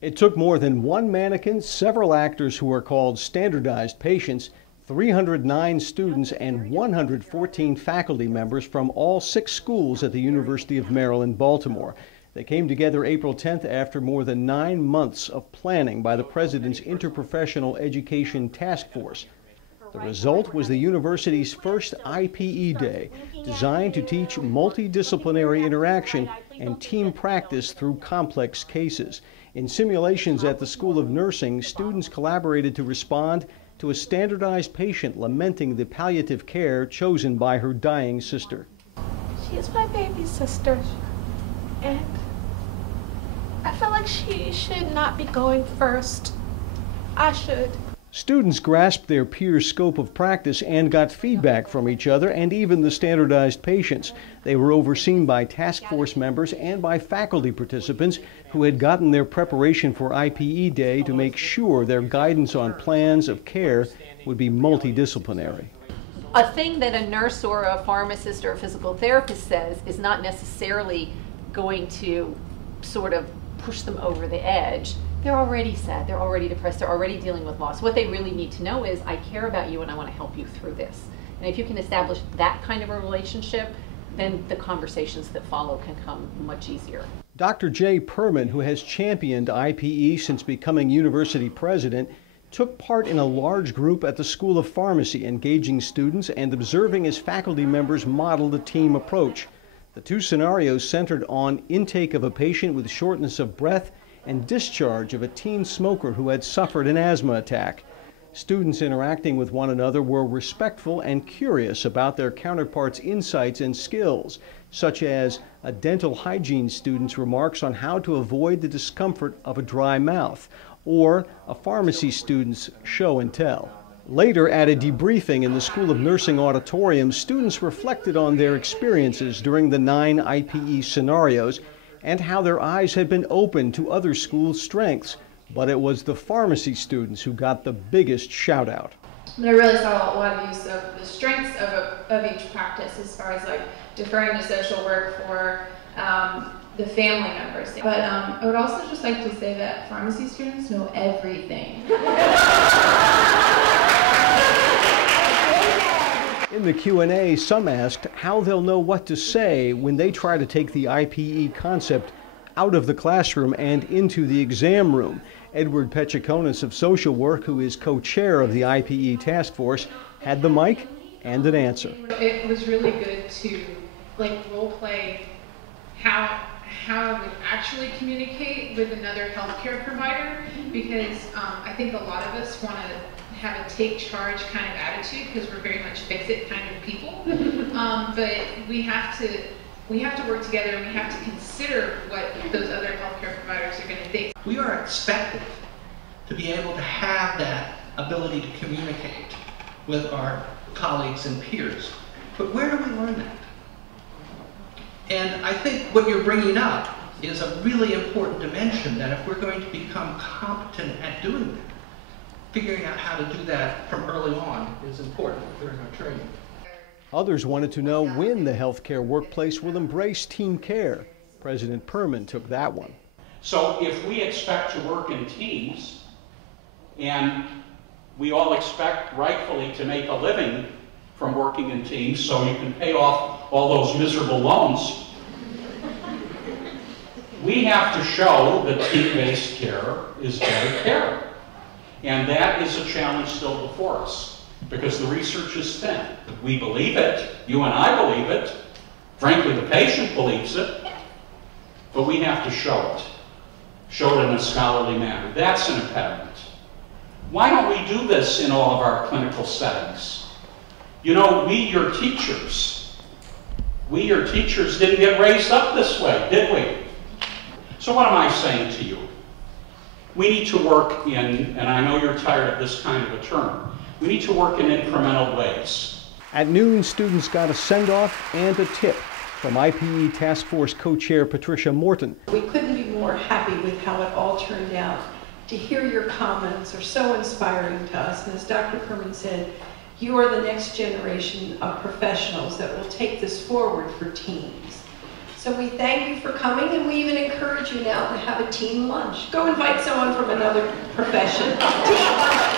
It took more than one mannequin, several actors who are called standardized patients, 309 students, and 114 faculty members from all 6 schools at the University of Maryland, Baltimore. They came together April 10th after more than 9 months of planning by the President's Interprofessional Education Task Force. The result was the university's first IPE Day, designed to teach multidisciplinary interaction and team practice through complex cases. In simulations at the School of Nursing, students collaborated to respond to a standardized patient lamenting the palliative care chosen by her dying sister. She is my baby sister, and I feel like she should not be going first. I should. Students grasped their peers' scope of practice and got feedback from each other and even the standardized patients. They were overseen by task force members and by faculty participants who had gotten their preparation for IPE Day to make sure their guidance on plans of care would be multidisciplinary. A thing that a nurse or a pharmacist or a physical therapist says is not necessarily going to sort of push them over the edge. They're already sad, they're already depressed, they're already dealing with loss. What they really need to know is, I care about you and I want to help you through this. And if you can establish that kind of a relationship, then the conversations that follow can come much easier. Dr. J. Perman, who has championed IPE since becoming university president, took part in a large group at the School of Pharmacy, engaging students and observing as faculty members modeled a team approach. The 2 scenarios centered on intake of a patient with shortness of breath and discharge of a teen smoker who had suffered an asthma attack. Students interacting with one another were respectful and curious about their counterparts' insights and skills, such as a dental hygiene student's remarks on how to avoid the discomfort of a dry mouth, or a pharmacy student's show and tell. Later, at a debriefing in the School of Nursing auditorium, students reflected on their experiences during the 9 IPE scenarios and how their eyes had been opened to other schools' strengths. But it was the pharmacy students who got the biggest shout out. But I really saw a lot of use of the strengths of each practice, as far as like deferring to social work for the family members. But I would also just like to say that pharmacy students know everything. In the Q&A, some asked how they'll know what to say when they try to take the IPE concept out of the classroom and into the exam room. Edward Pecukonis of social work, who is co-chair of the IPE task force, had the mic and an answer. It was really good to role play how I would actually communicate with another healthcare provider, because I think a lot of us want to have a take charge kind of attitude because we're very much fix it kind of people. But we have to work together, and we have to consider what those other healthcare providers are going to think. We are expected to be able to have that ability to communicate with our colleagues and peers. But where do we learn that? And I think what you're bringing up is a really important dimension, that if we're going to become competent at doing that, figuring out how to do that from early on is important during our training. Others wanted to know when the healthcare workplace will embrace team care. President Perman took that one. So if we expect to work in teams, and we all expect rightfully to make a living from working in teams so you can pay off all those miserable loans, we have to show that team-based care is better care. And that is a challenge still before us, because the research is thin. We believe it, you and I believe it, frankly the patient believes it, but we have to show it in a scholarly manner. That's an impediment. Why don't we do this in all of our clinical settings? You know, we, your teachers didn't get raised up this way, did we? So what am I saying to you? We need to work in, and I know you're tired of this kind of a term, we need to work in incremental ways. At noon, students got a send-off and a tip from IPE Task Force co-chair Patricia Morton. We couldn't be more happy with how it all turned out. To hear your comments are so inspiring to us, and as Dr. Perman said, you are the next generation of professionals that will take this forward for teams. So we thank you for coming, and we even encourage you now to have a team lunch. Go invite someone from another profession. Team lunch.